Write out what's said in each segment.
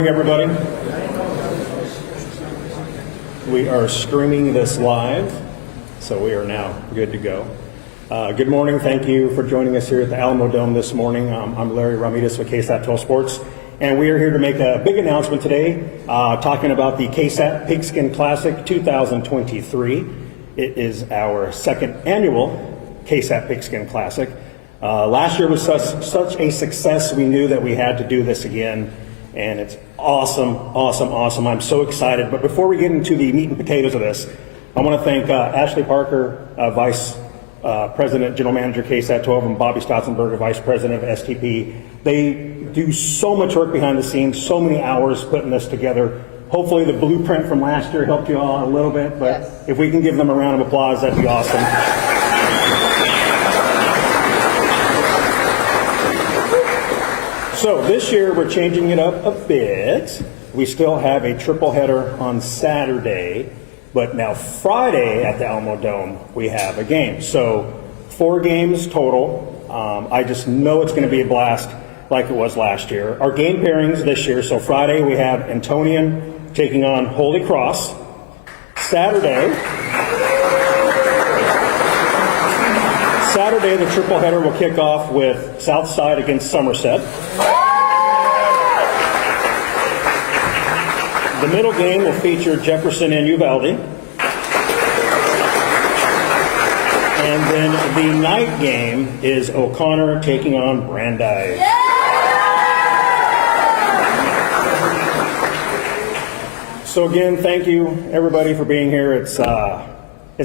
Everybody, we are streaming this live, so we are now good to go. Good morning. Thank you for joining us here at the Alamodome this morning. I'm Larry Ramirez with KSAT 12 Sports, and we are here to make a big announcement today, talking about the KSAT Pigskin Classic 2023. It is our second annual KSAT Pigskin Classic. Last year was such a success, we knew that we had to do this again. And it's awesome. I'm so excited. But before we get into the meat and potatoes of this, I want to thank Ashley Parker, Vice President, General Manager, KSAT 12, and Bobby Stotzenberger, Vice President of STP. They do so much work behind the scenes, so many hours putting this together. Hopefully the blueprint from last year helped you all a little bit, but yes, if we can give them a round of applause, that'd be awesome. So this year we're changing it up a bit. We still have a triple header on Saturday, but now Friday at the Alamodome we have a game. So 4 games total. I just know it's going to be a blast like it was last year. Our game pairings this year, so Friday we have Antonian taking on Holy Cross. Saturday, the triple header will kick off with Southside against Somerset. The middle game will feature Jefferson and Uvalde. And then the night game is O'Connor taking on Brandeis. So again, thank you everybody for being here. It's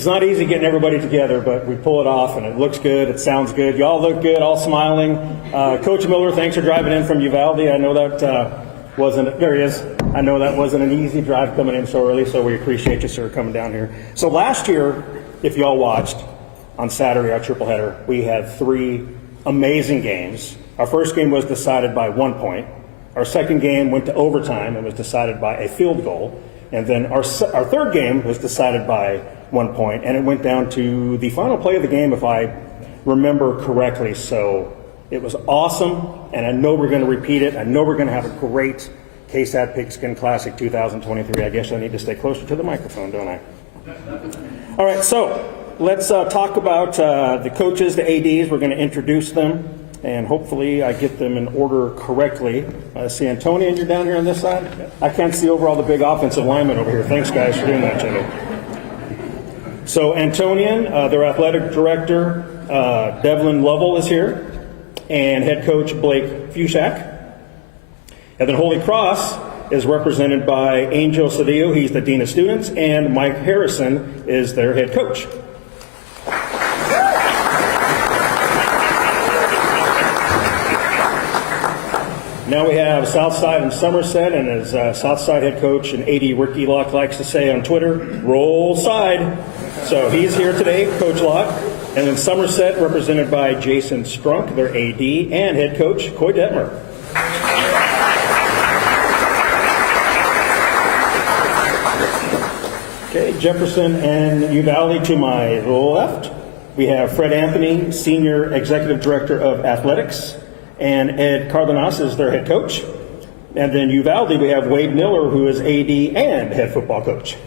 not easy getting everybody together, but we pull it off, and it looks good, it sounds good. You all look good, all smiling. Coach Miller, thanks for driving in from Uvalde. I know that there he is. I know that wasn't an easy drive coming in so early, so we appreciate you, sir, coming down here. So last year, if you all watched, on Saturday, our triple header, we had 3 amazing games. Our first game was decided by 1 point. Our second game went to overtime and was decided by a field goal. And then our third game was decided by 1 point, and it went down to the final play of the game, if I remember correctly. So it was awesome, and I know we're going to repeat it. I know we're going to have a great KSAT Pigskin Classic 2023. I guess I need to stay closer to the microphone, don't I? All right, so let's talk about the coaches, the ADs. We're going to introduce them, and hopefully I get them in order correctly. See, Antonian, you're down here on this side? I can't see over all the big offensive linemen over here. Thanks, guys, for doing that today. So Antonian, their athletic director, Devlin Lovell, is here, and head coach Blake Fushak. And then Holy Cross is represented by Angel Cedillo, he's the Dean of Students, and Mike Harrison is their head coach. Now we have Southside and Somerset, and as Southside head coach and AD Ricky Locke likes to say on Twitter, roll side. So he's here today, Coach Locke. And then Somerset, represented by Jason Strunk, their AD, and head coach, Coy Detmer. Okay, Jefferson and Uvalde to my left. We have Fred Anthony, Senior Executive Director of Athletics, and Ed Cardenas is their head coach. And then Uvalde, we have Wade Miller, who is AD and head football coach.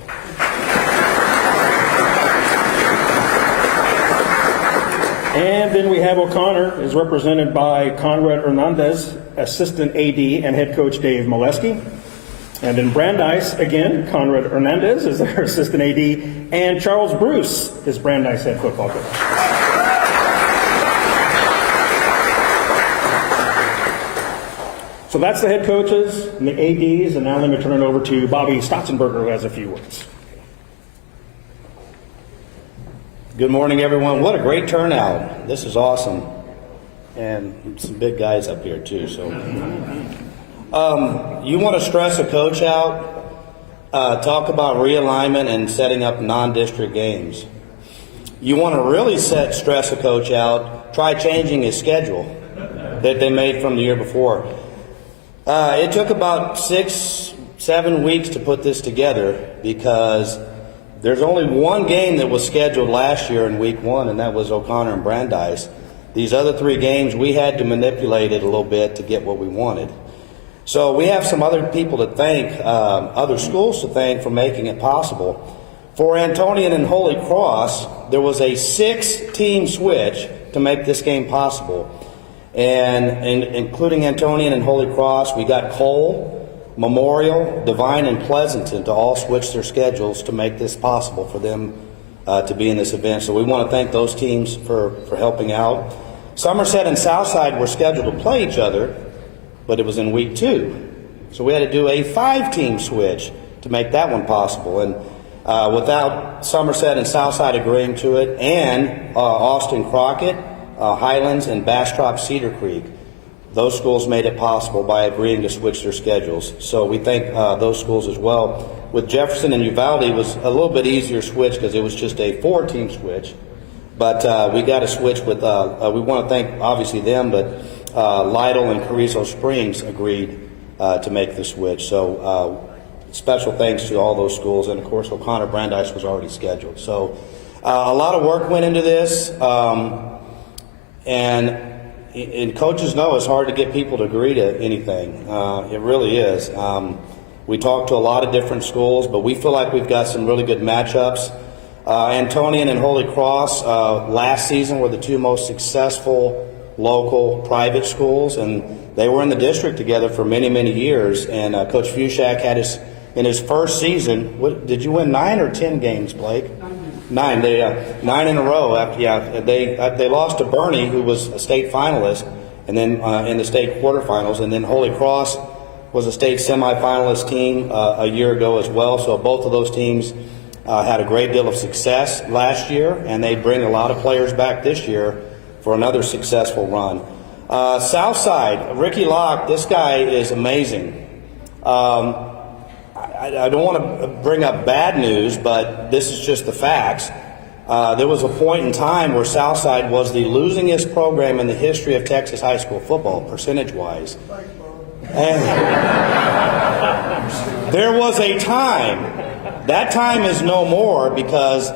And then we have O'Connor, is represented by Conrad Hernandez, Assistant AD and head coach Dave Molesky. And then Brandeis, again, Conrad Hernandez is their Assistant AD, and Charles Bruce is Brandeis head football coach. So that's the head coaches and the ADs, and now let me turn it over to Bobby Stotzenberger, who has a few words. Good morning, everyone. What a great turnout. This is awesome. And some big guys up here, too. So, you want to stress a coach out, talk about realignment and setting up non-district games. You want to really stress a coach out, try changing his schedule that they made from the year before. It took about 6-7 weeks to put this together because there's only one game that was scheduled last year in week 1, and that was O'Connor and Brandeis. These other 3 games, we had to manipulate it a little bit to get what we wanted. So we have some other people to thank, other schools to thank for making it possible. For Antonian and Holy Cross, there was a 6-team switch to make this game possible. And including Antonian and Holy Cross, we got Cole, Memorial, Divine, and Pleasanton to all switch their schedules to make this possible for them to be in this event. So we want to thank those teams for helping out. Somerset and Southside were scheduled to play each other, but it was in week 2. So we had to do a 5-team switch to make that one possible. And without Somerset and Southside agreeing to it, and Austin Crockett, Highlands, and Bastrop Cedar Creek, those schools made it possible by agreeing to switch their schedules. So we thank those schools as well. With Jefferson and Uvalde, it was a little bit easier switch because it was just a 4-team switch. But we got to switch with, we want to thank obviously them, but Lytle and Carrizo Springs agreed to make the switch. So special thanks to all those schools. And of course, O'Connor Brandeis was already scheduled. So a lot of work went into this. And coaches know it's hard to get people to agree to anything. It really is. We talked to a lot of different schools, but we feel like we've got some really good matchups. Antonian and Holy Cross last season were the 2 most successful local private schools, and they were in the district together for many, many years. And Coach Fushak had in his first season, did you win 9 or 10 games, Blake? 9. 9 in a row. They lost to Bernie, who was a state finalist, and then in the state quarterfinals. And then Holy Cross was a state semifinalist team a year ago as well. So both of those teams had a great deal of success last year, and they bring a lot of players back this year for another successful run. Southside, Ricky Locke, this guy is amazing. I don't want to bring up bad news, but this is just the facts. There was a point in time where Southside was the losingest program in the history of Texas high school football, percentage-wise. And there was a time. That time is no more because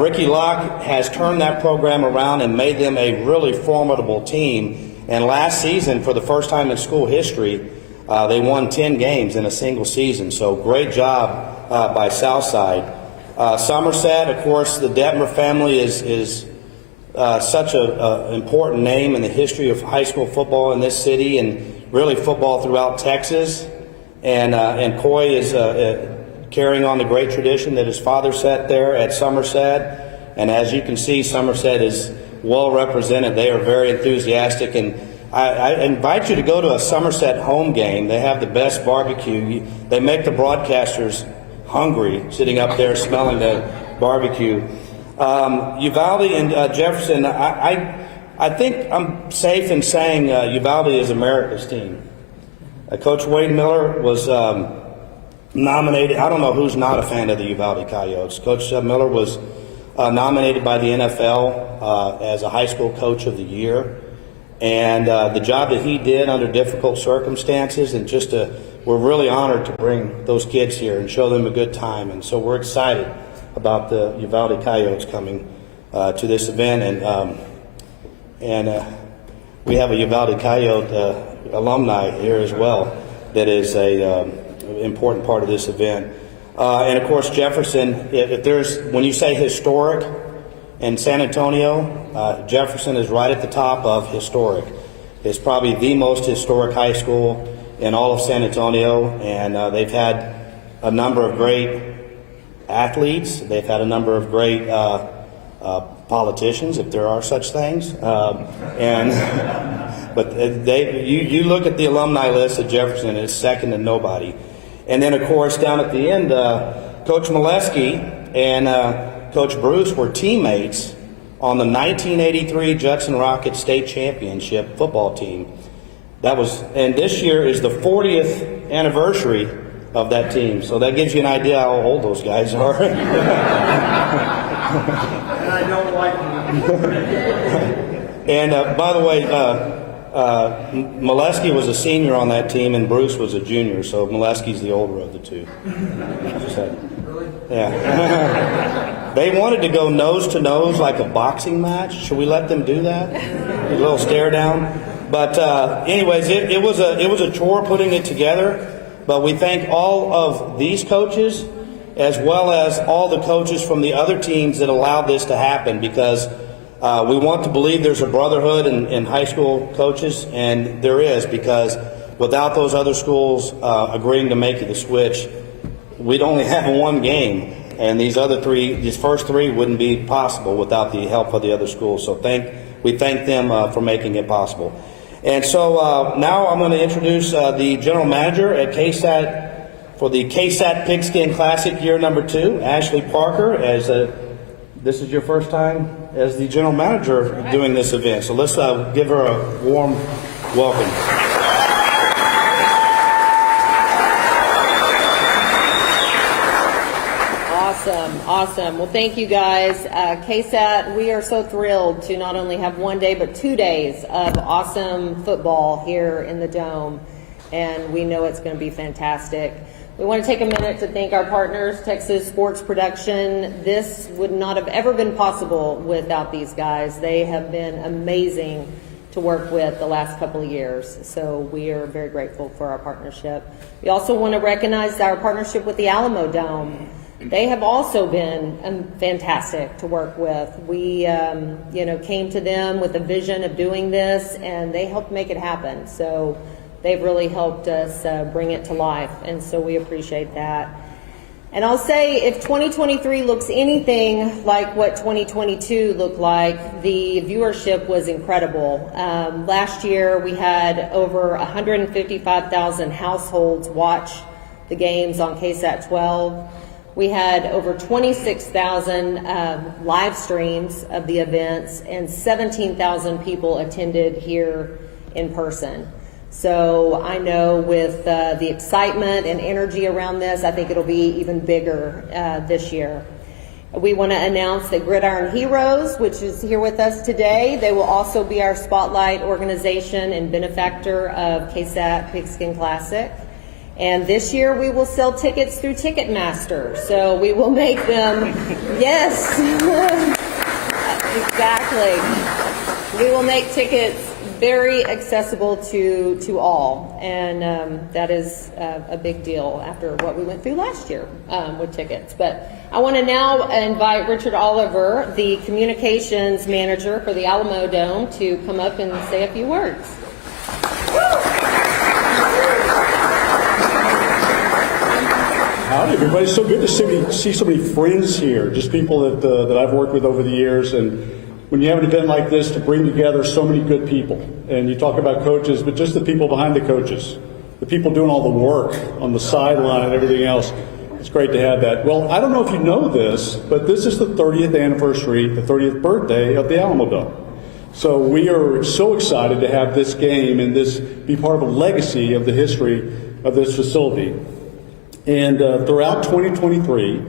Ricky Locke has turned that program around and made them a really formidable team. And last season, for the first time in school history, they won 10 games in a single season, so great job by Southside. Somerset, of course, the Detmer family is such an important name in the history of high school football in this city and really football throughout Texas. And Coy is carrying on the great tradition that his father set there at Somerset. And as you can see, Somerset is well represented. They are very enthusiastic, and I invite you to go to a Somerset home game. They have the best barbecue. They make the broadcasters hungry sitting up there smelling the barbecue. Uvalde and Jefferson, I think I'm safe in saying Uvalde is America's team. Coach Wade Miller was nominated. I don't know who's not a fan of the Uvalde Coyotes. Coach Miller was nominated by the NFL as a high school coach of the year. And the job that he did under difficult circumstances, and we're really honored to bring those kids here and show them a good time. And so we're excited about the Uvalde Coyotes coming to this event. And we have a Uvalde Coyote alumni here as well that is a important part of this event. And of course, Jefferson, when you say historic, in San Antonio, Jefferson is right at the top of historic. It's probably the most historic high school in all of San Antonio, and they've had a number of great athletes. They've had a number of great politicians, if there are such things. But you look at the alumni list of Jefferson, it's second to nobody. And then, of course, down at the end, Coach Molesky and Coach Bruce were teammates on the 1983 Judson Rockets State Championship football team. And this year is the 40th anniversary of that team. So that gives you an idea how old those guys are. And I don't like them. And by the way, Molesky was a senior on that team, and Bruce was a junior. So Molesky's the older of the two. Really? Yeah. They wanted to go nose to nose like a boxing match. Should we let them do that? A little stare down? But anyways, it was a chore putting it together. But we thank all of these coaches, as well as all the coaches from the other teams that allowed this to happen, because we want to believe there's a brotherhood in high school coaches, and there is, because without those other schools agreeing to make the switch, we'd only have one game, and these first three wouldn't be possible without the help of the other schools. So we thank them for making it possible. And so now I'm going to introduce the general manager at KSAT for the KSAT Pigskin Classic year number 2, Ashley Parker. As this is your first time as the general manager doing this event, so let's give her a warm welcome. Awesome. Well, thank you guys. KSAT, we are so thrilled to not only have one day, but 2 days of awesome football here in the Dome, and we know it's going to be fantastic. We want to take a minute to thank our partners, Texas Sports Production. This would not have ever been possible without these guys. They have been amazing to work with the last couple of years, so we are very grateful for our partnership. We also want to recognize our partnership with the Alamodome. They have also been fantastic to work with. We, came to them with a vision of doing this, and they helped make it happen. So they've really helped us bring it to life, and so we appreciate that. And I'll say, if 2023 looks anything like what 2022 looked like, the viewership was incredible. Last year, we had over 155,000 households watch the games on KSAT 12. We had over 26,000 live streams of the events, and 17,000 people attended here in person. So I know with the excitement and energy around this, I think it'll be even bigger this year. We want to announce that Gridiron Heroes, which is here with us today, they will also be our spotlight organization and benefactor of KSAT Pigskin Classic. And this year we will sell tickets through Ticketmaster. So we will make them, yes, exactly. We will make tickets very accessible to all. And that is a big deal after what we went through last year with tickets. But I want to now invite Richard Oliver, the communications manager for the Alamodome, to come up and say a few words. Howdy, everybody. It's so good to see so many friends here, just people that I've worked with over the years. And when you have an event like this, to bring together so many good people, and you talk about coaches, but just the people behind the coaches, the people doing all the work on the sideline and everything else, it's great to have that. Well, I don't know if you know this, but this is the 30th anniversary, the 30th birthday of the Alamodome. So we are so excited to have this game and this be part of a legacy of the history of this facility. And throughout 2023,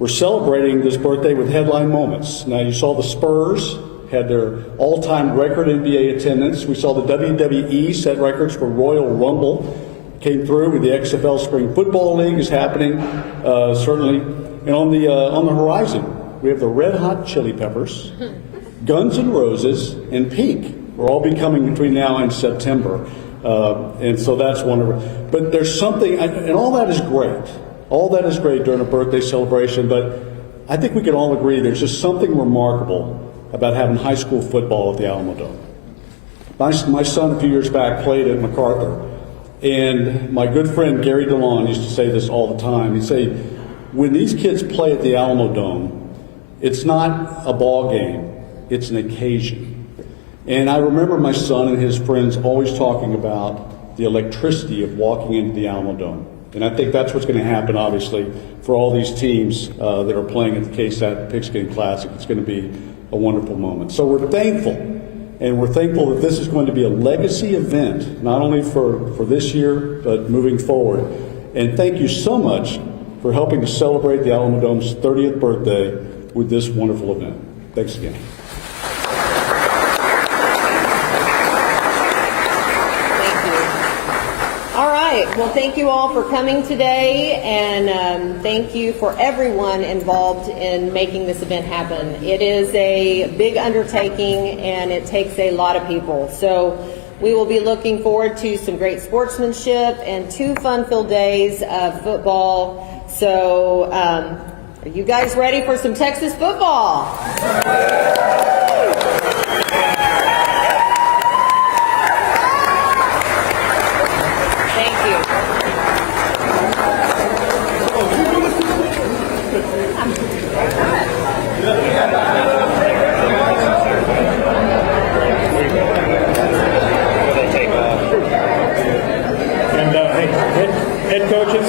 we're celebrating this birthday with headline moments. Now, you saw the Spurs had their all-time record NBA attendance. We saw the WWE set records for Royal Rumble came through. With the XFL Spring Football League is happening, certainly. And on the horizon, we have the Red Hot Chili Peppers, Guns N' Roses, and Pink. We'll all be coming between now and September. And so that's wonderful. But there's something, and all that is great. All that is great during a birthday celebration, but I think we can all agree there's just something remarkable about having high school football at the Alamodome. My son a few years back played at MacArthur, and my good friend Gary DeLon used to say this all the time. He'd say, when these kids play at the Alamodome, it's not a ball game, it's an occasion. And I remember my son and his friends always talking about the electricity of walking into the Alamodome. And I think that's what's going to happen, obviously, for all these teams that are playing at the KSAT Pigskin Classic. It's going to be a wonderful moment. So we're thankful, and we're thankful that this is going to be a legacy event, not only for this year, but moving forward. And thank you so much for helping to celebrate the Alamodome's 30th birthday with this wonderful event. Thanks again. Well, thank you all for coming today, and thank you for everyone involved in making this event happen. It is a big undertaking, and it takes a lot of people. So we will be looking forward to some great sportsmanship and 2 fun-filled days of football. So, are you guys ready for some Texas football? Thank you. And head coaches,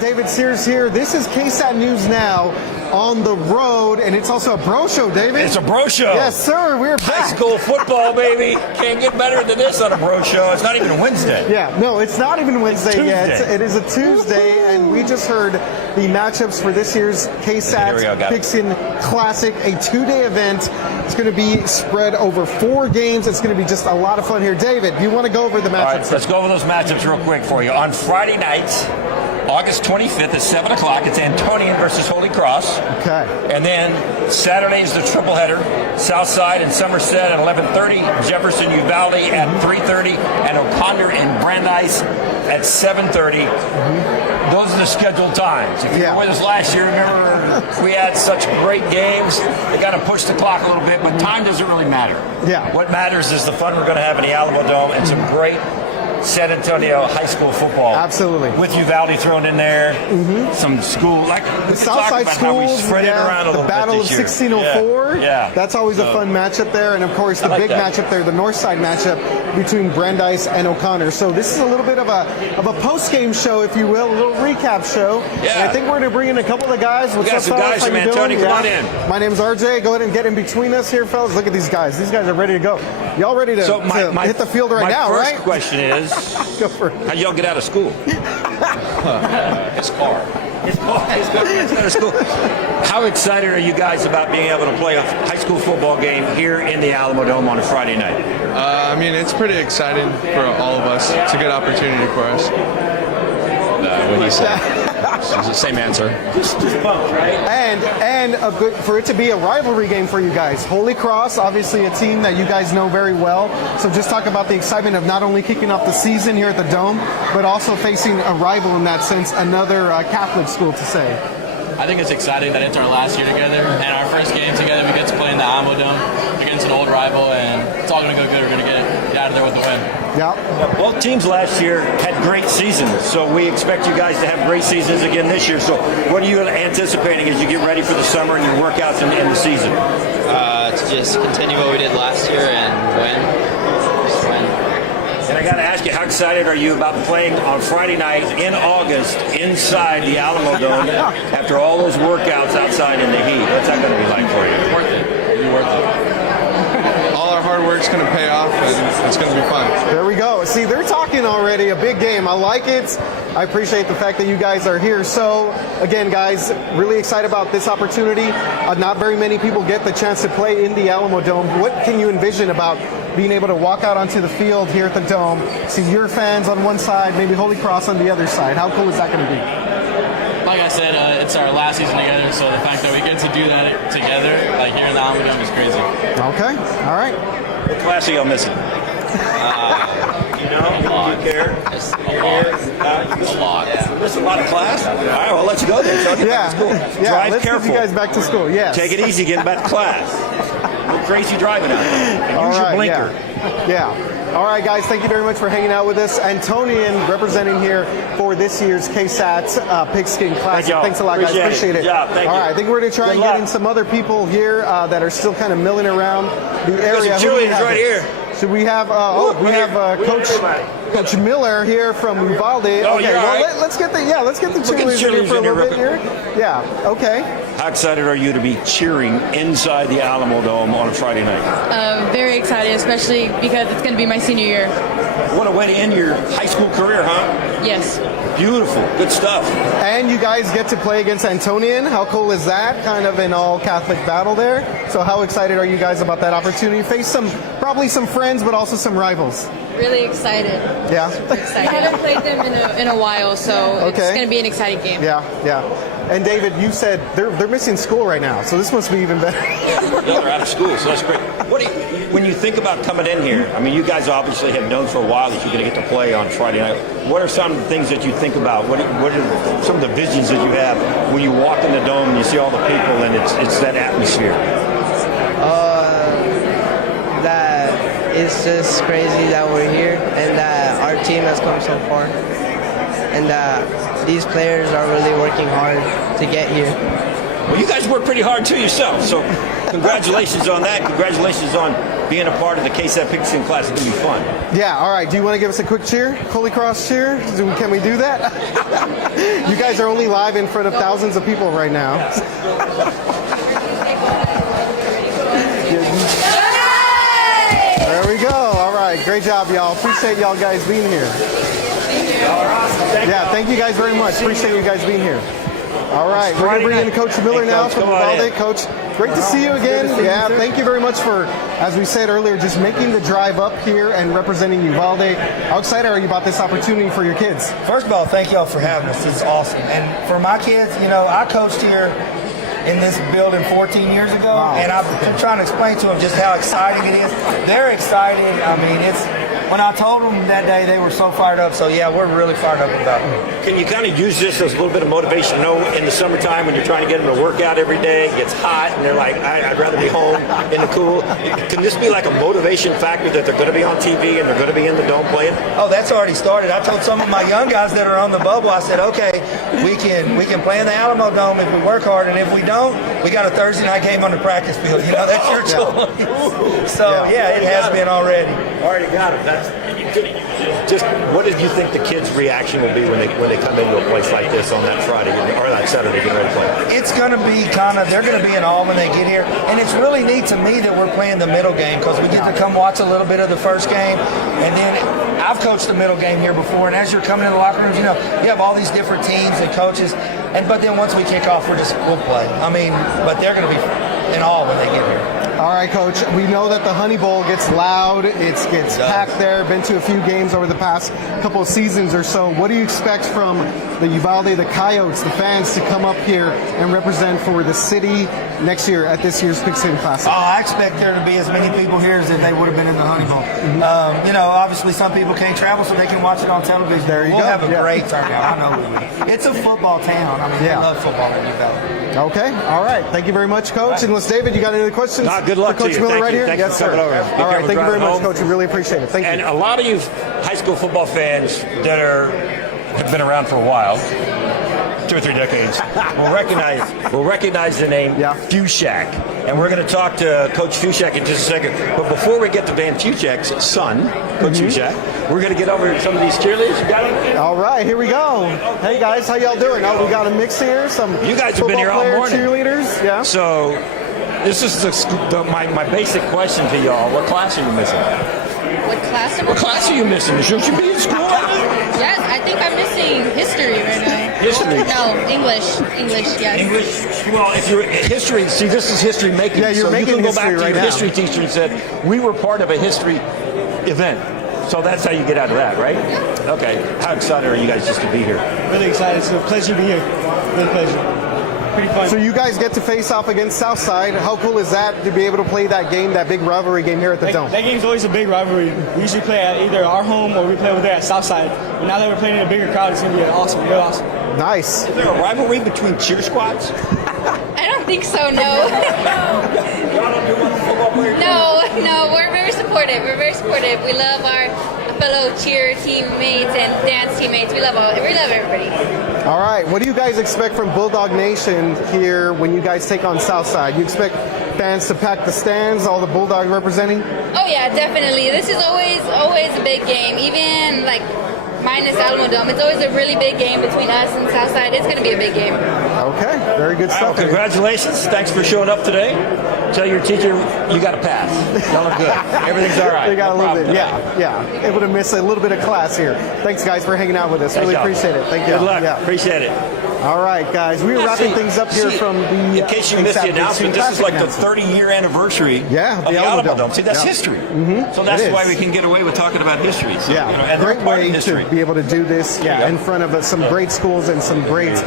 David Sears here. This is KSAT News Now on the road, and it's also a bro show, David. It's a bro show. Yes, sir. We're High back. school football, baby. Can't get better than this on a bro show. It's not even Wednesday. Yeah, no, it's not even Wednesday yet. Tuesday. It is a Tuesday, and we just heard the matchups for this year's Here we go, KSAT got it. Pigskin Classic, a 2-day event. It's going to be spread over 4 games. It's going to be just a lot of fun here. David, you want to go over the All right, matchups? let's go over those matchups real quick for you. On Friday nights, August 25th at 7 o'clock, it's Antonian versus Holy Cross. Okay. And then Saturday is the triple-header, Southside and Somerset at 11:30, Jefferson Uvalde at 3:30, and O'Connor and Brandeis at 7:30. Those are the scheduled times. If you were with us last year, remember we had such great games. They got to push the clock a little bit, but time doesn't really matter. Yeah. What matters is the fun we're going to have in the Alamodome and some great San Antonio high school football. Absolutely. With Uvalde thrown in there, some school, like The Southside schools, spread it around a the little Battle bit of this year. 1604. Yeah. That's always a fun matchup there. And of course, the I like big that. matchup there, the Northside matchup between Brandeis and O'Connor. So this is a little bit of a post-game show, if you will, a little recap show. Yeah. And I think we're going to bring in a couple of the guys. What's got up, some fellas? guys How from you doing? Antonio. Come on in. My name's RJ. Go ahead and get in between us here, fellas. Look at these guys. These guys are ready to go. Y'all ready to, So to my hit the field right now, my right? first question is, Go for it. how y'all get out of school? His car. His out of school. How excited are you guys about being able to play a high school football game here in the Alamodome on a Friday night? I mean, it's pretty exciting for all of us. It's a good opportunity for us. What he said. It's the same answer. Just pumped, right? And a good, for it to be a rivalry game for you guys. Holy Cross, obviously a team that you guys know very well. So just talk about the excitement of not only kicking off the season here at the Dome, but also facing a rival in that sense, another Catholic school to say. I think it's exciting that it's our last year together, and our first game together we get to play in the Alamodome against an old rival, and it's all going to go good. We're going to get out of there with the win. Yeah. Both teams last year had great seasons, so we expect you guys to have great seasons again this year. So what are you anticipating as you get ready for the summer and your workouts in the season? To just continue what we did last year and win. Just win. And I got to ask you, how excited are you about playing on Friday night in August inside the Alamodome after all those workouts outside in the heat? What's that going to be like for you? Worth it. It'll be worth it. All our hard work's going to pay off, and it's going to be fun. There we go. See, they're talking already. A big game. I like it. I appreciate the fact that you guys are here. So, again, guys, really excited about this opportunity. Not very many people get the chance to play in the Alamodome. What can you envision about being able to walk out onto the field here at the Dome, see your fans on one side, maybe Holy Cross on the other side? How cool is that going to be? Like I said, it's our last season together, so the fact that we get to do that together, like here in the Alamodome, is crazy. Okay. All right. What class are y'all missing? You know? Do you care? Just a lot. You missed a lot of class? All right, well, let's go then. So I'll get back to school. Yeah, Drive let's careful. get you guys back to school. Yes. Take it easy getting back to class. No crazy driving out there. And All use your right, blinker. Yeah. All right, guys, thank you very much for hanging out with us. Antonian representing here for this year's KSAT Pigskin Classic. y'all. Thanks a lot, guys. Appreciate it. Appreciate it. Good job. Thank All you. right, I think we're going to try Good and get luck. in some other people here that are still kind of milling around the area. some Who do we cheerleaders have? right here. Should we have, we right have here. We got everybody. Coach Miller here from Uvalde. Okay, you're all well, right. let's get the cheerleaders cheerleaders here for a in here little bit real here. Yeah, okay. How excited are you to be cheering inside the Alamodome on a Friday night? Very excited, especially because it's going to be my senior year. What a way to end your high school career, huh? Yes. Beautiful. Good stuff. And you guys get to play against Antonian. How cool is that? Kind of an all-Catholic battle there. So how excited are you guys about that opportunity? Face probably some friends, but also some rivals. Really excited. Yeah. I haven't played them in a while, so it's Okay. going to be an exciting game. Yeah. And David, you said they're missing school right now, so this must be even better. No, they're out of school, so that's great. When you think about coming in here, I mean, you guys obviously have known for a while that you're going to get to play on Friday night. What are some of the things that you think about? What are some of the visions that you have when you walk in the dome and you see all the people and it's that atmosphere? That it's just crazy that we're here and that our team has come so far and that these players are really working hard to get here. Well, you guys work pretty hard too yourself, so congratulations on that. Congratulations on being a part of the KSAT Pigskin Classic. It's going to be fun. Yeah, all right. Do you want to give us a quick cheer? Holy Cross cheer? Can we do that? You guys are only live in front of thousands of people right now. There we go. All right. Great job, y'all. Appreciate y'all guys being here. Yeah, thank you guys very much. Appreciate you guys being here. All right, we're going to bring in Coach Miller now from Uvalde. Coach, great to see you again. Yeah, thank you very much for, as we said earlier, just making the drive up here and representing Uvalde. How excited are you about this opportunity for your kids? First of all, thank y'all for having us. It's awesome. And for my kids, you know, I coached here in this building 14 years ago, and I've been trying to explain to them just how exciting it is. They're excited. I mean, when I told them that day, they were so fired up. So, yeah, we're really fired up about it. Can you kind of use this as a little bit of motivation? You know, in the summertime when you're trying to get them to work out every day, it gets hot, and they're like, I'd rather be home in the cool. Can this be like a motivation factor that they're going to be on TV and they're going to be in the dome playing? Oh, that's already started. I told some of my young guys that are on the bubble, I said, okay, we can play in the Alamodome if we work hard, and if we don't, we got a Thursday night game on the practice field. You know, that's your choice. So, yeah, it has been already. Already got it. Just what did you think the kids' reaction will be when they come into a place like this on that Friday or that Saturday getting ready to play? It's going to be they're going to be in awe when they get here, and it's really neat to me that we're playing the middle game because we get to come watch a little bit of the first game, and then I've coached the middle game here before, and as you're coming in the locker rooms, you know, you have all these different teams and coaches, but then once we kick off, we'll play. I mean, but they're going to be in awe when they get here. All right, Coach. We know that the Honey Bowl gets loud. It gets packed there. Been to a few games over the past couple of seasons or so. What do you expect from the Uvalde, the Coyotes, the fans to come up here and represent for the city next year at this year's Pigskin Classic? Oh, I expect there to be as many people here as if they would have been in the Honey Bowl. You know, obviously some people can't travel, so they can watch it on television. There you go. We'll have a great turnout. I know we will. It's a football town. I mean, they love football in Uvalde. Okay. All right. Thank you very much, Coach. Unless, David, you got any other questions? Good luck for Coach to you. Miller Thank right you. here? Thanks Yes, for coming sir. over. All right. Thank you very much, Coach. We really appreciate it. Thank you. And a lot of you high school football fans that have been around for a while, 2 or 3 decades, will recognize the name Fushak. And we're going to talk to Coach Fushak in just a second. But before we get to Van Fushak's son, Coach Fushak, we're going to get over to some of these cheerleaders. You got them? All right, here we go. Hey guys, how y'all doing? Oh, we got a mix here. Some you guys have been here all morning. Cheerleaders, yeah. So this is my basic question to y'all. What class are you missing? What class are you missing? Should you be in school? Yes, I think I'm missing history right now. History? No, English, yes. English? Well, if you're history, see, this is history making. Yeah, you're so making you can go back to right your now. history teacher and said, we were part of a history event. So that's how you get out of that, right? Okay. How excited are you guys just to be here? Really excited. It's a pleasure to be here. Really pleasure. Pretty fun. So you guys get to face off against Southside. How cool is that to be able to play that game, that big rivalry game here at the Dome? That game's always a big rivalry. We usually play at either our home or we play over there at Southside. But now that we're playing in a bigger crowd, it's going to be awesome, real awesome. Nice. Is there a rivalry between cheer squads? I don't think so, no. No, we're very supportive. We love our fellow cheer teammates and dance teammates. We love everybody. All right. What do you guys expect from Bulldog Nation here when you guys take on Southside? You expect fans to pack the stands, all the Bulldogs representing? Oh yeah, definitely. This is always a big game. Even like minus Alamodome, it's always a really big game between us and Southside. It's going to be a big game. Okay, very good stuff. Well, congratulations. Thanks for showing up today. Tell your teacher you got a pass. Y'all look good. Everything's all right. They got a little bit, yeah. Able to miss a little bit of class here. Thanks, guys, for hanging out with us. Really appreciate it. Thank you. Good luck. Appreciate it. All right, guys. We are wrapping things up here from the. In case you missed the announcement, this is like the 30-year anniversary of the Alamodome. See, that's history. So that's why we can get away with talking about history. So, and great way to be able to do this in front of some great schools and some great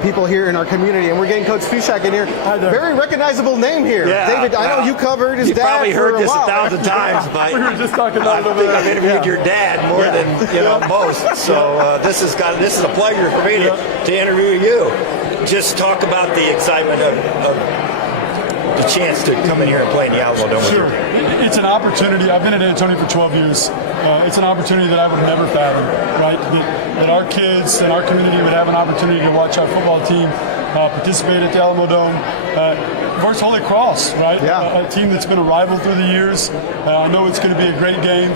people here in our community. And we're getting Coach Fushak in here. Very recognizable name here. David, I know you covered his dad. You probably heard this 1,000 times, but we were just talking about I think I've interviewed your dad more than most. So this is a pleasure for me to interview you. Just talk about the excitement of the chance to come in here and play in the Alamodome. Sure. It's an opportunity. I've been at Antonio for 12 years. It's an opportunity that I would never fathom, right? That our kids and our community would have an opportunity to watch our football team participate at the Alamodome versus Holy Cross, right? Yeah. A team that's been a rival through the years. I know it's going to be a great game.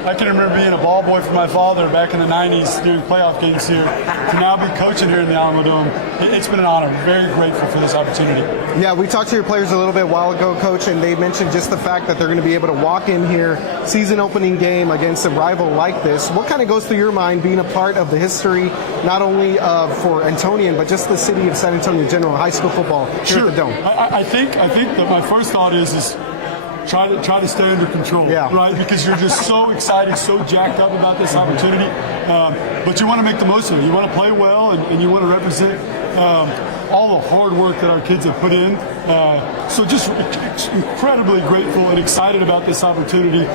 I can remember being a ball boy for my father back in the 90s doing playoff games here. To now be coaching here in the Alamodome, it's been an honor. Very grateful for this opportunity. Yeah, we talked to your players a little bit a while ago, Coach, and they mentioned just the fact that they're going to be able to walk in here, season opening game against a rival like this. What kind of goes through your mind being a part of the history, not only for Antonian, but just the city of San Antonio in general, high school football here at the Dome? I think that my first thought is try to stay under control, right? Because you're just so excited, so jacked up about this opportunity. But you want to make the most of it. You want to play well, and you want to represent all the hard work that our kids have put in. So just incredibly grateful and excited about this opportunity,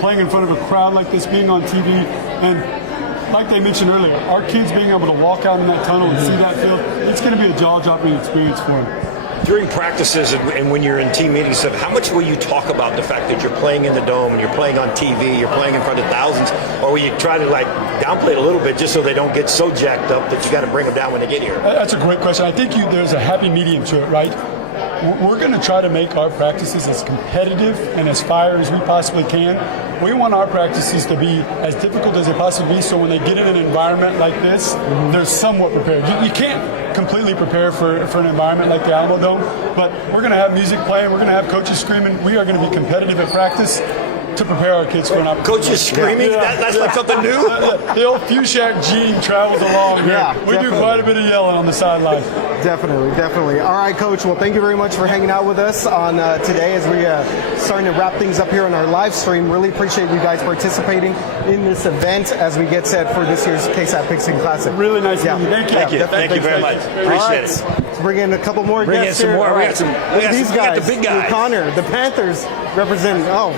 playing in front of a crowd like this, being on TV, and like they mentioned earlier, our kids being able to walk out in that tunnel and see that field, it's going to be a jaw-dropping experience for them. During practices and when you're in team meetings, how much will you talk about the fact that you're playing in the Dome and you're playing on TV, you're playing in front of thousands, or will you try to downplay it a little bit just so they don't get so jacked up that you got to bring them down when they get here? That's a great question. I think there's a happy medium to it, right? We're going to try to make our practices as competitive and as fire as we possibly can. We want our practices to be as difficult as they possibly be, so when they get in an environment like this, they're somewhat prepared. You can't completely prepare for an environment like the Alamodome, but we're going to have music playing, we're going to have coaches screaming. We are going to be competitive at practice to prepare our kids for an opportunity. Coaches screaming? Yeah. That's like something new? The old Fushak gene travels along here. Yeah, we do quite a bit of yelling on the sideline. Definitely. All right, Coach. Well, thank you very much for hanging out with us on today as we starting to wrap things up here on our live stream. Really appreciate you guys participating in this event as we get set for this year's KSAT Pigskin Classic. Really nice meeting you. Thank you. Thank you very much. Appreciate it. Let's bring in a couple more Bring guests in some here. more. All We right. got These guys, the big guys. Connor, the Panthers represent. Oh,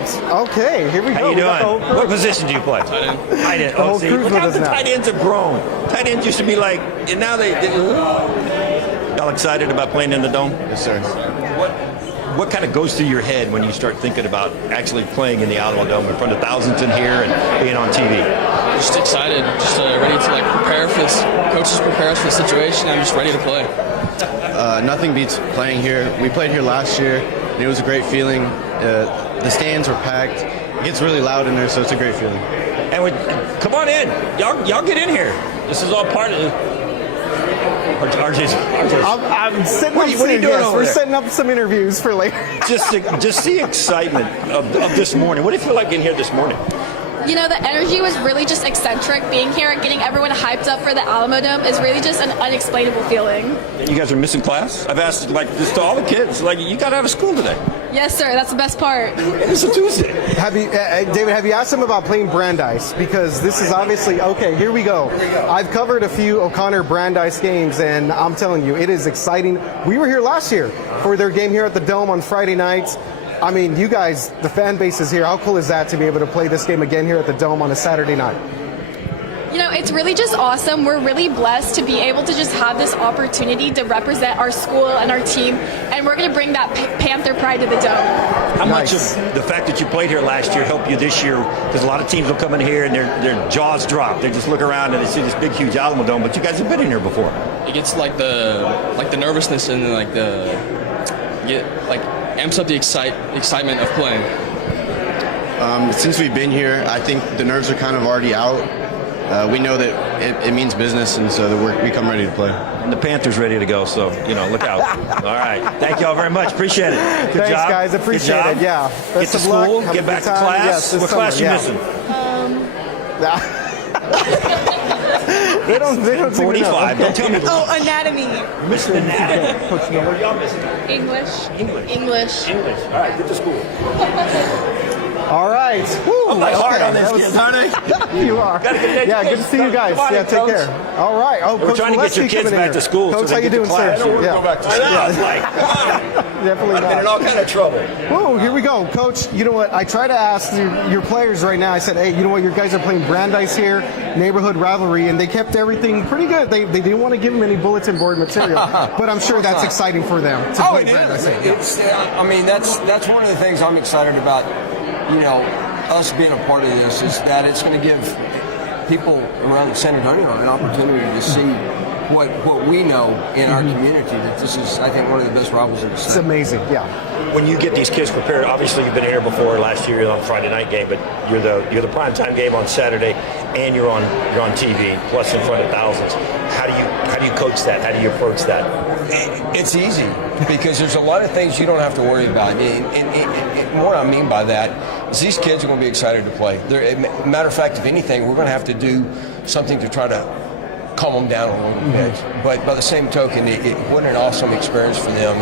okay. Here we go. How you We got the whole doing? crew. What position do you play? Tight end. The whole See, crew's look with how us the now. tight ends have grown. Tight ends used to be like, and now they y'all excited about playing in the Dome? Yes, sir. What kind of goes through your head when you start thinking about actually playing in the Alamodome in front of thousands in here and being on TV? Just excited, just ready to prepare for this. Coaches prepare us for the situation. I'm just ready to play. Nothing beats playing here. We played here last year, and it was a great feeling. The stands were packed. It gets really loud in there, so it's a great feeling. And come on in. Y'all get in here. This is all part of it. RJ's. I'm setting What are you doing over We're there? setting up some interviews for later. Just the excitement of this morning. What do you feel like in here this morning? You know, the energy was really just eccentric. Being here and getting everyone hyped up for the Alamodome is really just an unexplainable feeling. You guys are missing class? I've asked this to all the kids. You got to have a school today. Yes, sir. That's the best part. It's a Tuesday. David, have you asked him about playing Brandeis? Because this is obviously, okay, here we go. I've covered a few O'Connor Brandeis games, and I'm telling you, it is exciting. We were here last year for their game here at the Dome on Friday nights. I mean, you guys, the fan base is here. How cool is that to be able to play this game again here at the Dome on a Saturday night? You know, it's really just awesome. We're really blessed to be able to just have this opportunity to represent our school and our team, and we're going to bring that Panther pride to the Dome. How much of the fact that you played here last year helped you this year? Because a lot of teams will come in here and their jaws drop. They just look around and they see this big, huge Alamodome, but you guys have been in here before. It gets the nervousness and amps up the excitement of playing. Since we've been here, I think the nerves are kind of already out. We know that it means business, and so we come ready to play. And the Panthers ready to go, so, look out. All right. Thank you all very much. Appreciate it. Good Thanks, job. guys. Appreciate Good job. it. Yeah. Get Best to of luck. school. Have a Get good back to time. class. Yes, this What class summer, you yeah. missing? They don't even know. 45. Don't tell me. Oh, anatomy. You're missing anatomy. What are y'all missing? English. English. All right. Get to school. All right. Woo, I'm hard on that these kids, aren't they? You are. Gotta get an Yeah, good to education. see you guys. Come on Yeah, in, take Coach. care. All right. Oh, We're Coach trying to get your Valesky kids coming in back here. to school so Coach, they how you get to doing, class. sir? I don't Yeah. go back to school. I know. It's like, come on. Definitely I've been in not. all kind of trouble. Whoa, here we go. Coach, you know what? I try to ask your players right now. I said, hey, you know what? Your guys are playing Brandeis here, neighborhood rivalry, and they kept everything pretty good. They didn't want to give them any bulletin board material, but I'm sure that's exciting for them to play Brandeis. That's one of the things I'm excited about, us being a part of this, is that it's going to give people around San Antonio an opportunity to see what we know in our community, that this is, I think, one of the best rivals in the state. It's amazing, yeah. When you get these kids prepared, obviously you've been here before. Last year on Friday night game, but you're the primetime game on Saturday, and you're on TV, plus in front of thousands. How do you coach that? How do you approach that? It's easy because there's a lot of things you don't have to worry about. And what I mean by that is these kids are going to be excited to play. Matter of fact, if anything, we're going to have to do something to try to calm them down a little bit. But by the same token, what an awesome experience for them,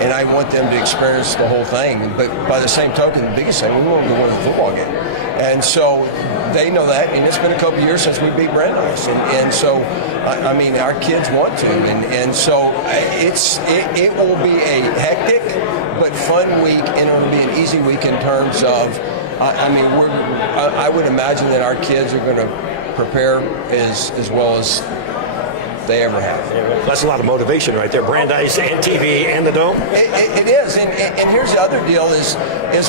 and I want them to experience the whole thing. But by the same token, the biggest thing, we want them to win the football game. And so they know that, and it's been a couple years since we beat Brandeis, and so I mean our kids want to, and so it will be a hectic but fun week, and it'll be an easy week in terms of I would imagine that our kids are going to prepare as well as they ever have. That's a lot of motivation right there. Brandeis and TV and the Dome. It is, and here's the other deal is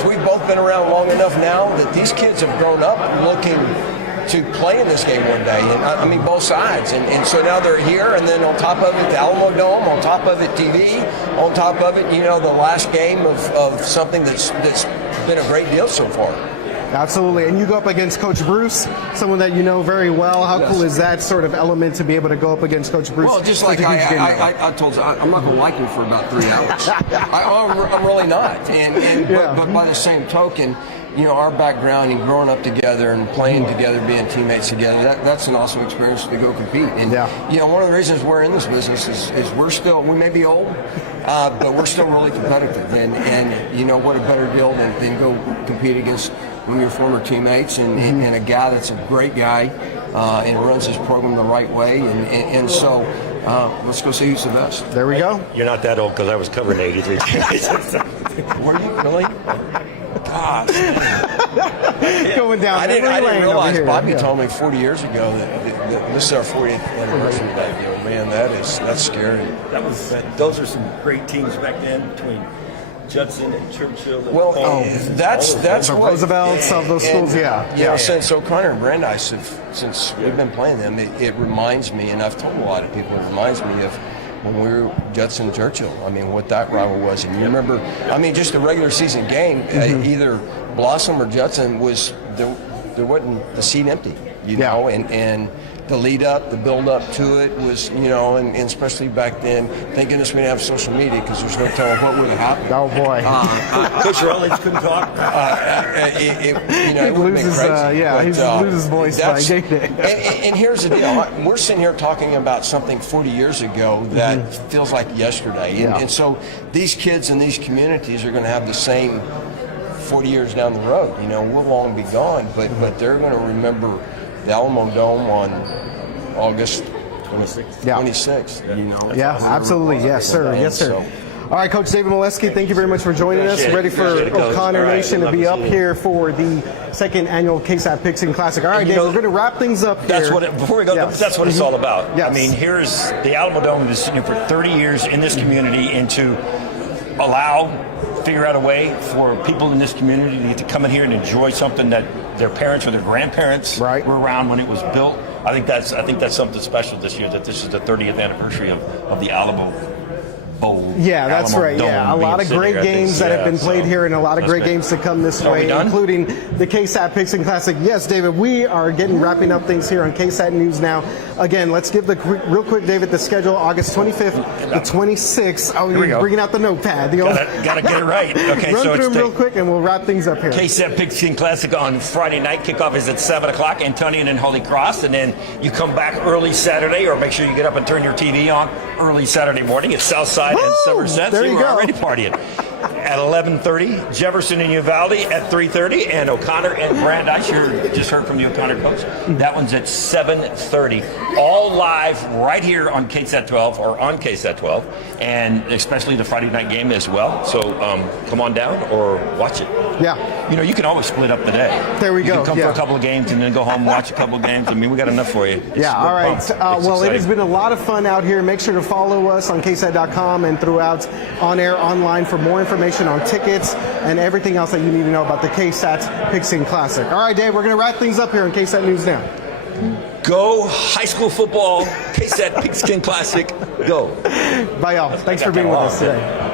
we've both been around long enough now that these kids have grown up looking to play in this game one day, and I mean both sides, and so now they're here, and then on top of it the Alamodome, on top of it TV, on top of it, the last game of something that's been a great deal so far. Absolutely. And you go up against Coach Bruce, someone that you know very well. How cool is that sort of element to be able to go up against Coach Bruce? Well, just like I told you, I'm not going to like him for about 3 hours. I'm really not. But by the same token, our background and growing up together and playing together, being teammates together, that's an awesome experience to go compete. And, one of the reasons we're in this business is we may be old, but we're still really competitive. And what a better deal than go compete against one of your former teammates and a guy that's a great guy and runs his program the right way. And so let's go see who's the best. There we go. You're not that old because I was covering 83 teammates. Were you really? Gosh. Going down. I didn't realize. Bobby told me 40 years ago that this is our 40th anniversary of that deal. Man, that's scary. Those are some great teams back then between Judson and Churchill. And that's the what Roosevelts of those schools. Since O'Connor and Brandeis since we've been playing them, it reminds me, and I've told a lot of people, it reminds me of when we were Judson and Churchill. I mean, what that rival was. And you remember, just a regular season game, either Blossom or Judson was, there wasn't the seat empty, know, and the lead up, the build up to it was, and especially back then, thank goodness we didn't have social media because there's no telling what would have happened. Oh boy. Coach Rollins couldn't talk. It would have been crazy. He loses his voice by game day. And here's the deal. We're sitting here talking about something 40 years ago that feels like yesterday. And so these kids in these communities are going to have the same 40 years down the road. We'll long be gone, but they're going to remember the Alamodome on August 26th. Yeah, absolutely. Yes, sir. Yes, sir. All right, Coach David Molesky, thank you very much for joining us. Ready for O'Connor Nation to be up here for the 2nd annual KSAT Pigskin Classic. All right, Dave, we're going to wrap things up here. Before we go, that's what it's all about. Yes. I mean, here's the Alamodome has been for 30 years in this community, and to figure out a way for people in this community to come in here and enjoy something that their parents or their grandparents were around when it was built. I think that's something special this year, that this is the 30th anniversary of the Alamo Bowl. Yeah, that's right. Yeah, a lot of great games that have been played here, and a lot of great games to come this way, including the KSAT Pigskin Classic. Yes, David, we are wrapping up things here on KSAT News now. Again, let's give real quick, David, the schedule: August 25th, the 26th. Oh, you're bringing out the notepad. Gotta get it right. Okay, Run through them real quick, and we'll wrap things up here. KSAT Pigskin Classic on Friday night. Kickoff is at 7 o'clock, Antonian and Holy Cross, and then you come back early Saturday, or make sure you get up and turn your TV on early Saturday morning at Southside and Somerset. There you we're go. already partying. At 11:30, Jefferson and Uvalde at 3:30, and O'Connor and Brandeis. You just heard from the O'Connor coach. That one's at 7:30. All live right here on KSAT 12 or on KSAT 12, and especially the Friday night game as well. So come on down or watch it. Yeah. You can always split up the day. There we you go. Can come for a couple of games and then go home and watch a couple of games. I mean, we got enough for you. All right. Well, it has been a lot of fun out here. Make sure to follow us on KSAT.com and throughout on air online for more information on tickets and everything else that you need to know about the KSAT Pigskin Classic. All right, Dave, we're going to wrap things up here on KSAT News Now. Go high school football, KSAT Pigskin Classic, go. Bye, y'all. Thanks for being with us today.